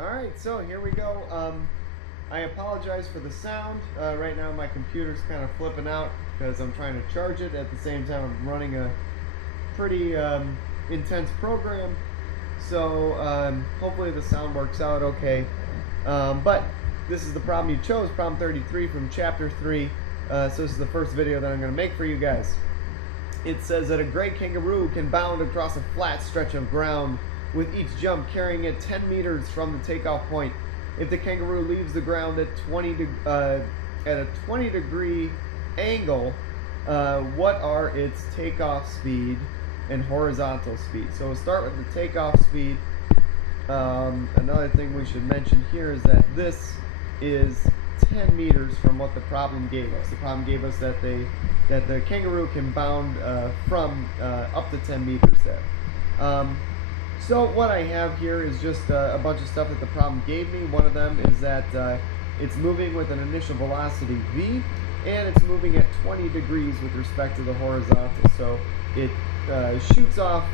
Alright, so here we go. I apologize for the sound. Right now my computer's kind of flipping out because I'm trying to charge it. At the same time I'm running a pretty intense program. So hopefully the sound works out okay. But this is the problem you chose, problem 33 from chapter 3. So this is the first video that I'm going to make for you guys. It says that a gray kangaroo can bound across a flat stretch of ground, with each jump carrying it 10 meters from the takeoff point. If the kangaroo leaves the ground at a 20 degree angle, what are its takeoff speed and horizontal speed? So we'll start with the takeoff speed. Another thing we should mention here is that this is 10 meters from what the problem gave us. The problem gave us that the kangaroo can bound from up to 10 meters there. So what I have here is just a bunch of stuff that the problem gave me. One of them is that it's moving with an initial velocity v, and it's moving at 20 degrees with respect to the horizontal. So it shoots off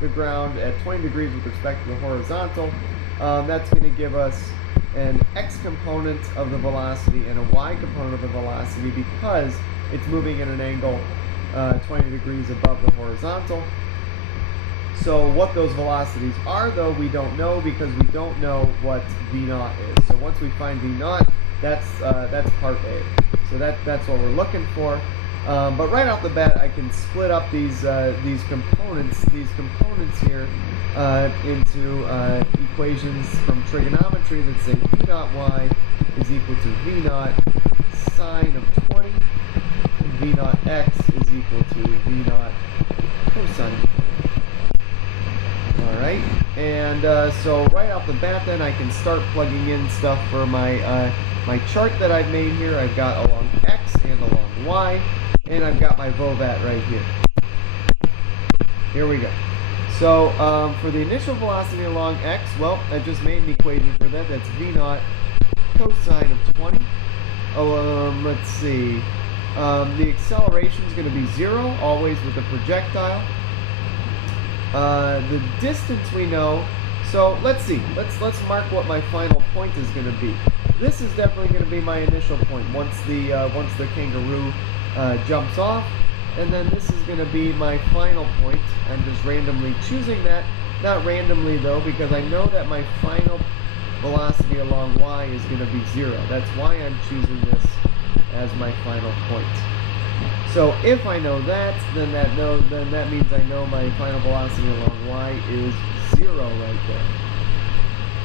the ground at 20 degrees with respect to the horizontal. That's going to give us an x component of the velocity and a y component of the velocity because it's moving at an angle 20 degrees above the horizontal. So what those velocities are, though, we don't know because we don't know what v0 is. So once we find v0, that's part A. So that's what we're looking for. But right off the bat, I can split up these components here into equations from trigonometry that say v0y is equal to v0 sine of 20, and v0x is equal to v0 cosine. Alright, and so right off the bat then I can start plugging in stuff for my my chart that I've made here. I've got along x and along y, and I've got my VOVAT right here. Here we go. So for the initial velocity along x, well, I just made an equation for that. That's v0 cosine of 20. Let's see. The acceleration is going to be 0, always with the projectile. The distance we know, so let's see. Let's mark what my final point is going to be. This is definitely going to be my initial point once the kangaroo jumps off, and then this is going to be my final point. I'm just randomly choosing that. Not randomly though, because I know that my final velocity along y is going to be 0. That's why I'm choosing this as my final point. So if I know that, then that means I know my final velocity along y is 0 right there.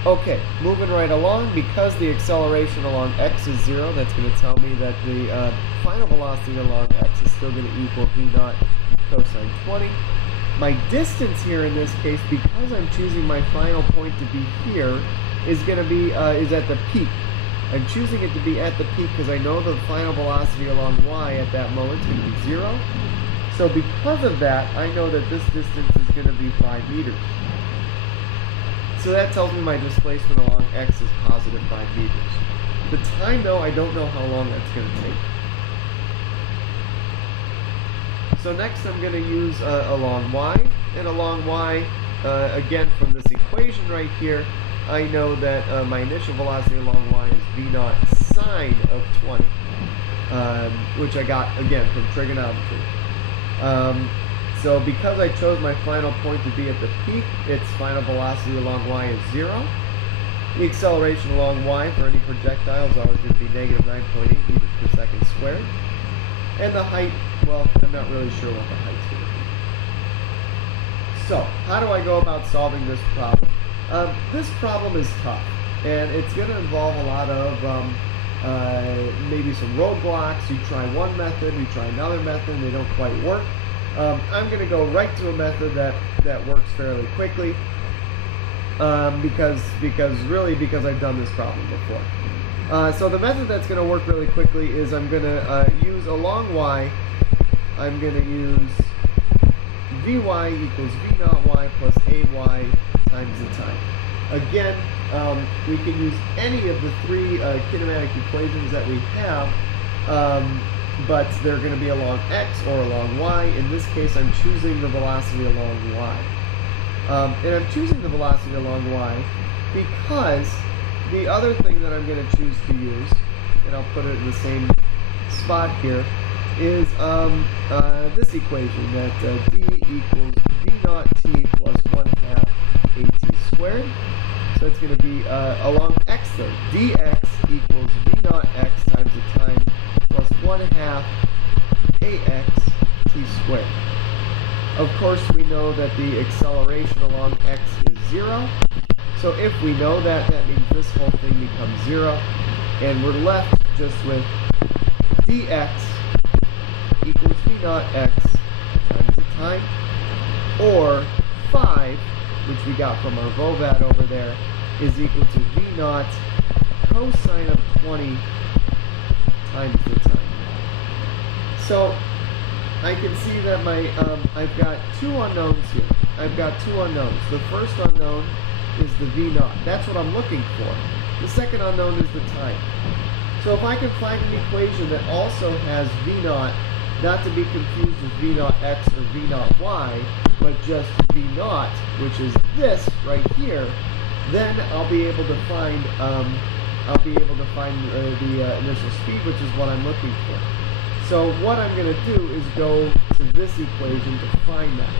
Okay, moving right along, because the acceleration along x is 0, that's going to tell me that the final velocity along x is still going to equal v0 cosine 20. My distance here in this case, because I'm choosing my final point to be here, is going to be is at the peak. I'm choosing it to be at the peak because I know the final velocity along y at that moment is going to be 0. So because of that, I know that this distance is going to be 5 meters. So that tells me my displacement along x is positive 5 meters. The time, though, I don't know how long that's going to take. So next I'm going to use along y. And along y, again from this equation right here, I know that my initial velocity along y is v0 sine of 20, which I got, again, from trigonometry. So because I chose my final point to be at the peak, its final velocity along y is 0. The acceleration along y for any projectile is always going to be negative 9.8 meters per second squared. And the height, well, I'm not really sure what the height's going to be. So, how do I go about solving this problem? This problem is tough, and it's going to involve a lot of maybe some roadblocks. You try one method, you try another method, and they don't quite work. I'm going to go right to a method that works fairly quickly because I've done this problem before. So the method that's going to work really quickly is I'm going to use along y, I'm going to use vy equals v0y plus ay times the time. Again, we can use any of the three kinematic equations that we have, but they're going to be along x or along y. In this case, I'm choosing the velocity along y. And I'm choosing the velocity along y because the other thing that I'm going to choose to use, and I'll put it in the same spot here, is this equation that d equals v naught t plus 1/2 at squared. So it's going to be along x though. dx equals v naught x times the time plus 1/2 ax t squared. Of course, we know that the acceleration along x is 0. So if we know that, that means this whole thing becomes 0. And we're left just with dx equals v naught x times the time, or 5, which we got from our VOVAT over there, is equal to v naught cosine of 20 times the time. So I can see that my I've got two unknowns here. I've got two unknowns. The first unknown is the v naught. That's what I'm looking for. The second unknown is the time. So if I can find an equation that also has v naught, not to be confused with v naught x or v naught y, but just v naught, which is this right here, then I'll be able to find the initial speed, which is what I'm looking for. So what I'm going to do is go to this equation to find that,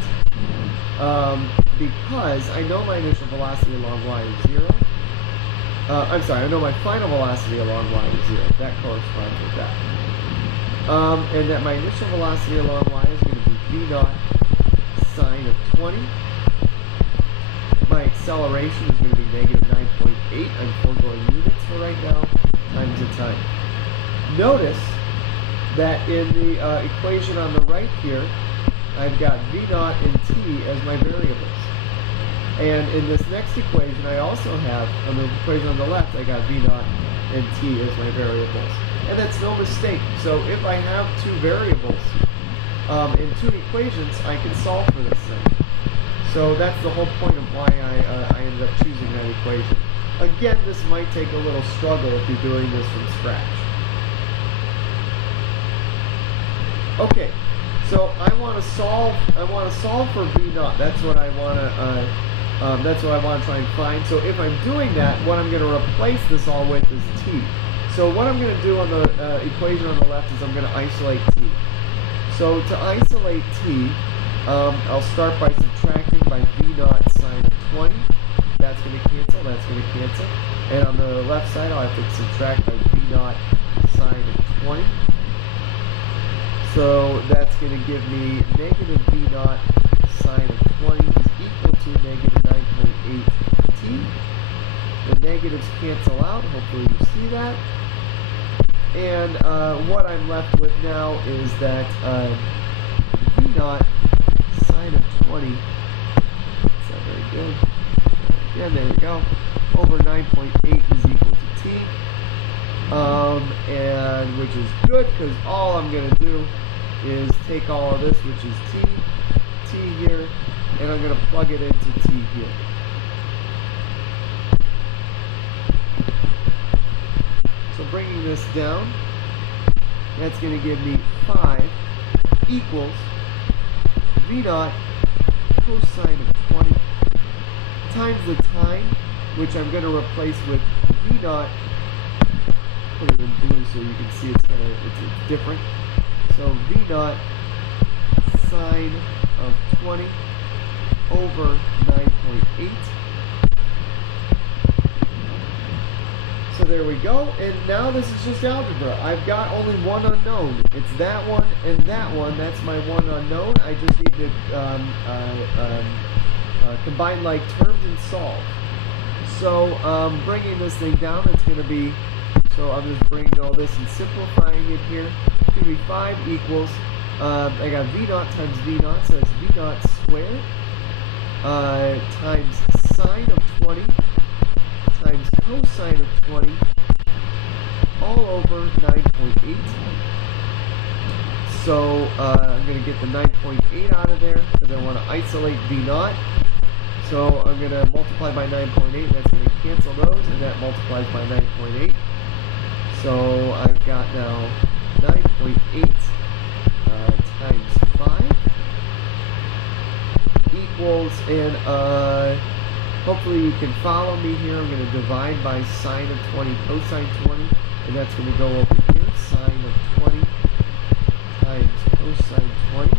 because I know my initial velocity along y is 0. I'm sorry, I know my final velocity along y is 0. That corresponds with that. And that my initial velocity along y is going to be v naught sine of 20. My acceleration is going to be negative 9.8. I'm foregoing units for right now, times the time. Notice that in the equation on the right here, I've got v naught and t as my variables. And in this next equation, I also have, on the equation on the left, I got v naught and t as my variables. And that's no mistake. So if I have two variables in two equations, I can solve for this thing. So that's the whole point of why I ended up choosing that equation. Again, this might take a little struggle if you're doing this from scratch. Okay, so I want to solve for v naught. That's what I want to try and find. So if I'm doing that, what I'm going to replace this all with is t. So what I'm going to do on the equation on the left is I'm going to isolate t. So to isolate t, I'll start by subtracting by v naught sine of 20. That's going to cancel, that's going to cancel. And on the left side, I'll have to subtract by v naught sine of 20. So that's going to give me negative v naught sine of 20 is equal to negative 9.8 t. The negatives cancel out, hopefully you see that. And what I'm left with now is that v naught sine of 20, that's not very good. Yeah, there we go. Over 9.8 is equal to t. And which is good, because all I'm going to do is take all of this, which is t here, and I'm going to plug it into t here. So bringing this down, that's going to give me 5 equals v naught cosine of 20 times the time, which I'm going to replace with v naught, put it in blue so you can see it's different. So v naught sine of 20 over 9.8. So there we go, and now this is just algebra. I've got only one unknown. It's that one and that one. That's my one unknown. I just need to combine like terms and solve. So bringing this thing down, it's going to be, so I'm just bringing all this and simplifying it here. It's going to be 5 equals, I got v naught times v naught, so it's v naught squared times sine of 20 times cosine of 20 all over 9.8. So I'm going to get the 9.8 out of there because I want to isolate v naught. So I'm going to multiply by 9.8, that's going to cancel those, and that multiplies by 9.8. So I've got now 9.8 times 5 equals, and hopefully you can follow me here. I'm going to divide by sine of 20 cosine 20, and that's going to go over here, sine of 20 times cosine 20,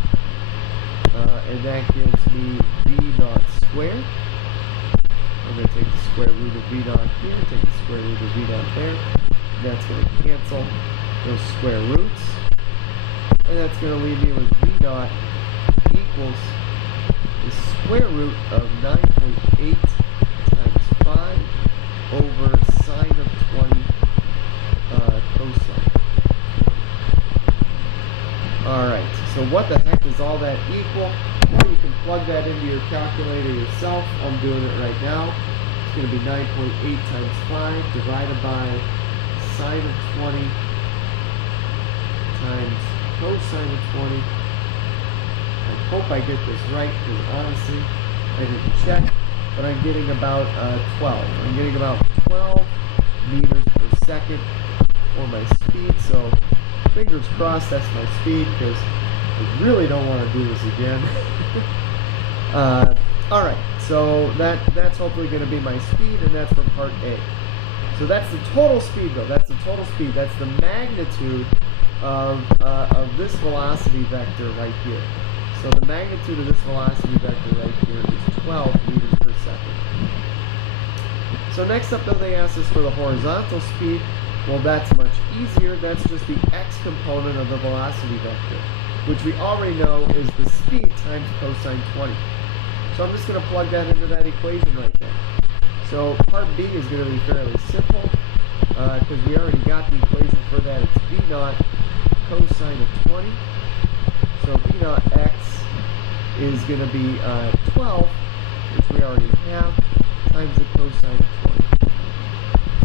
and that gives me v naught squared. I'm going to take the square root of v naught here, take the square root of v naught there. That's going to cancel those square roots, and that's going to leave me with v naught equals the square root of 9.8 times 5 over sine of 20 cosine. Alright, so what the heck does all that equal? Well, you can plug that into your calculator yourself. I'm doing it right now. It's going to be 9.8 times 5 divided by sine of 20 times cosine of 20. I hope I get this right, because honestly, I didn't check, but I'm getting about 12. I'm getting about 12 meters per second for my speed, so fingers crossed that's my speed, because I really don't want to do this again. Alright, so that's hopefully going to be my speed, and that's for part A. So that's the total speed, though. That's the total speed. That's the magnitude of this velocity vector right here. So the magnitude of this velocity vector right here is 12 meters per second. So next up, though, they asked us for the horizontal speed. Well, that's much easier. That's just the x component of the velocity vector, which we already know is the speed times cosine 20. So I'm just going to plug that into that equation right there. So part B is going to be fairly simple, because we already got the equation for that. It's v naught cosine of 20. So v naught x is going to be 12, which we already have, times the cosine of 20.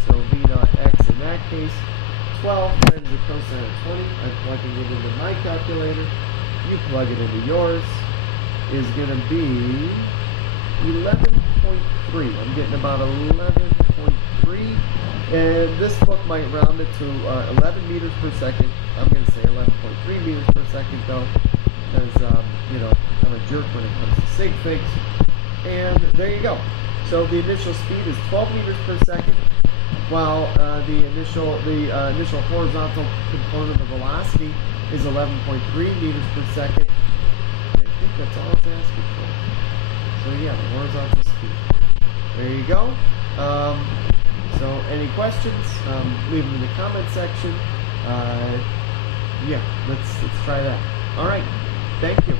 So v naught x in that case, 12 times the cosine of 20. I'm plugging it into my calculator. You plug it into yours. Is going to be 11.3. I'm getting about 11.3. And this book might round it to 11 meters per second. I'm going to say 11.3 meters per second, though, because, you know, I'm a jerk when it comes to sig figs. And there you go. So the initial speed is 12 meters per second, while the initial horizontal component of velocity is 11.3 meters per second. I think that's all it's asking for. So yeah, the horizontal speed. There you go. So any questions? Leave them in the comment section. Yeah, let's try that. All right. Thank you.